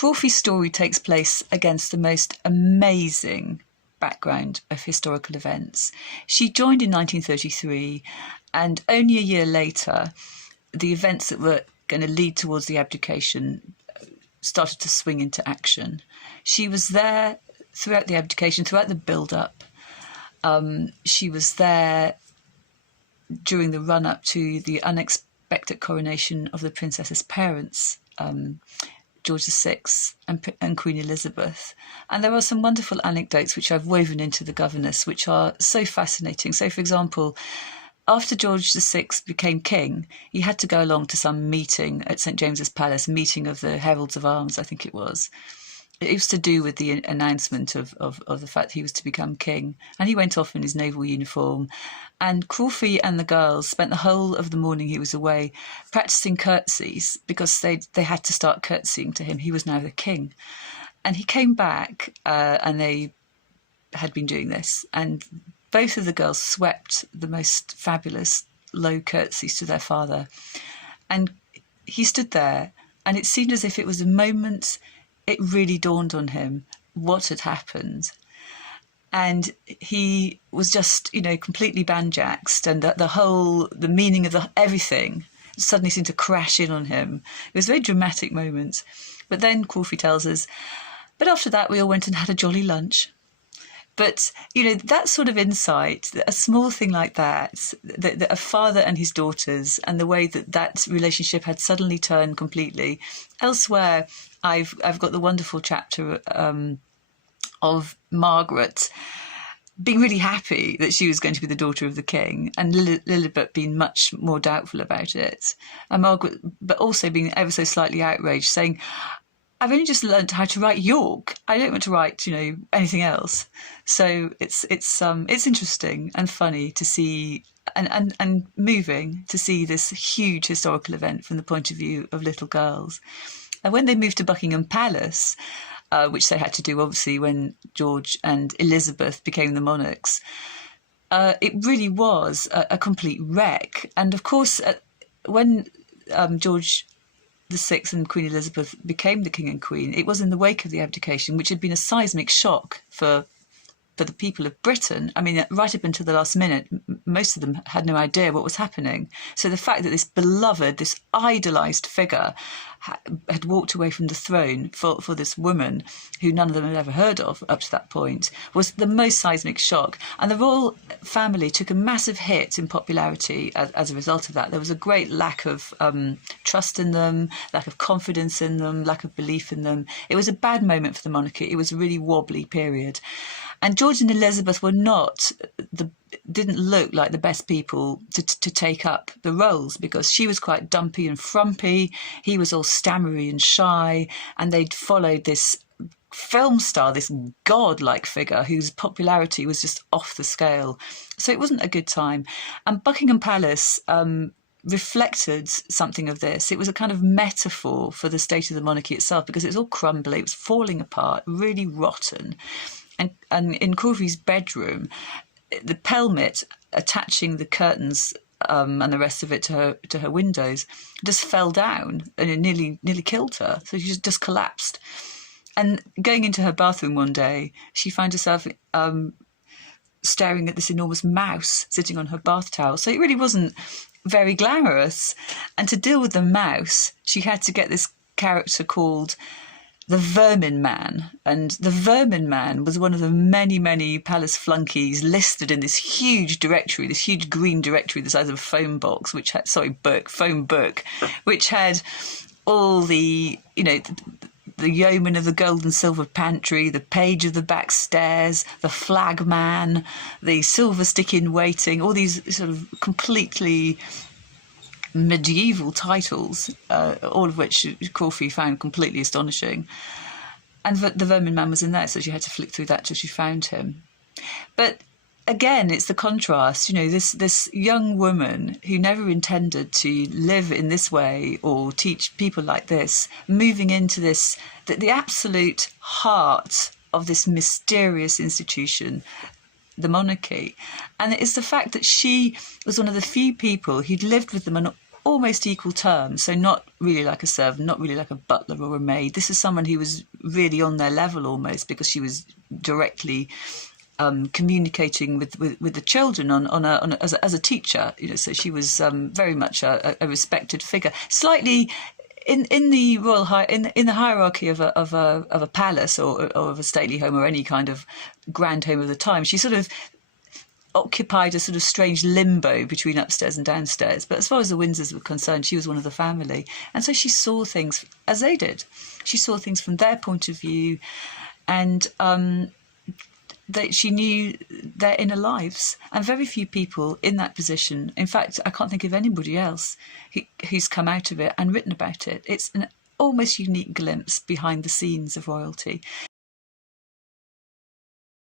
Crawfie's story takes place against the most amazing background of historical events. She joined in 1933, and only a year later, the events that were going to lead towards the abdication started to swing into action. She was there throughout the abdication, throughout the build-up. She was there during the run-up to the unexpected coronation of the princess's parents, George VI and Queen Elizabeth. And there are some wonderful anecdotes which I've woven into The Governess, which are so fascinating. So, for example, after George VI became king, he had to go along to some meeting at St James's Palace, meeting of the Heralds of Arms, I think it was. It was to do with the announcement of the fact he was to become king. And he went off in his naval uniform. And Crawfie and the girls spent the whole of the morning he was away practicing curtsies, because they had to start curtsying to him. He was now the king. And he came back and they had been doing this. And both of the girls swept the most fabulous low curtsies to their father. And he stood there, and it seemed as if it was a moment it really dawned on him what had happened. And he was just, completely banjaxed, and the meaning of everything suddenly seemed to crash in on him. It was a very dramatic moment. But then Crawfie tells us, but after that we all went and had a jolly lunch. But, that sort of insight, a small thing like that a father and his daughters, and the way that relationship had suddenly turned completely. Elsewhere, I've got the wonderful chapter of Margaret being really happy that she was going to be the daughter of the king, and Lilibet being much more doubtful about it. And Margaret, but also being ever so slightly outraged, saying, I've only just learnt how to write York. I don't want to write, anything else. So it's interesting and funny to see, and moving to see this huge historical event from the point of view of little girls. And when they moved to Buckingham Palace, which they had to do obviously when George and Elizabeth became the monarchs, it really was a complete wreck. And of course, when George VI and Queen Elizabeth became the king and queen, it was in the wake of the abdication, which had been a seismic shock for the people of Britain. I mean, right up until the last minute, most of them had no idea what was happening. So the fact that this beloved, this idolised figure had walked away from the throne for this woman who none of them had ever heard of up to that point was the most seismic shock. And the royal family took a massive hit in popularity as a result of that. There was a great lack of trust in them, lack of confidence in them, lack of belief in them. It was a bad moment for the monarchy. It was a really wobbly period. And George and Elizabeth didn't look like the best people to take up the roles, because she was quite dumpy and frumpy. He was all stammery and shy, and they'd followed this film star, this god-like figure whose popularity was just off the scale. So it wasn't a good time. And Buckingham Palace reflected something of this. It was a kind of metaphor for the state of the monarchy itself, because it was all crumbly, it was falling apart, really rotten. And in Crawfie's bedroom, the pelmet attaching the curtains and the rest of it to her windows just fell down, and it nearly killed her. So she just collapsed. And going into her bathroom one day, she found herself staring at this enormous mouse sitting on her bath towel. So it really wasn't very glamorous. And to deal with the mouse, she had to get this character called the Vermin Man. And the Vermin Man was one of the many, many palace flunkies listed in this huge directory, this huge green directory the size of a phone box, phone book, which had all the, the yeoman of the gold and silver pantry, the page of the back stairs, the flag man, the silver stick in waiting, all these sort of completely medieval titles, all of which Crawfie found completely astonishing. And the Vermin Man was in there, so she had to flick through that till she found him. But again, it's the contrast, this young woman who never intended to live in this way or teach people like this, moving into this, the absolute heart of this mysterious institution, the monarchy. And it's the fact that she was one of the few people who'd lived with the almost equal terms. So not really like a servant, not really like a butler or a maid. This is someone who was really on their level almost, because she was directly communicating with the children as a teacher. So she was very much a respected figure. Slightly in the royal in the hierarchy of a palace or of a stately home or any kind of grand home of the time, she sort of occupied a sort of strange limbo between upstairs and downstairs. But as far as the Windsors were concerned, she was one of the family, and so she saw things as they did. She saw things from their point of view, and that she knew their inner lives. And very few people in that position, in fact, I can't think of anybody else who's come out of it and written about it. It's an almost unique glimpse behind the scenes of royalty.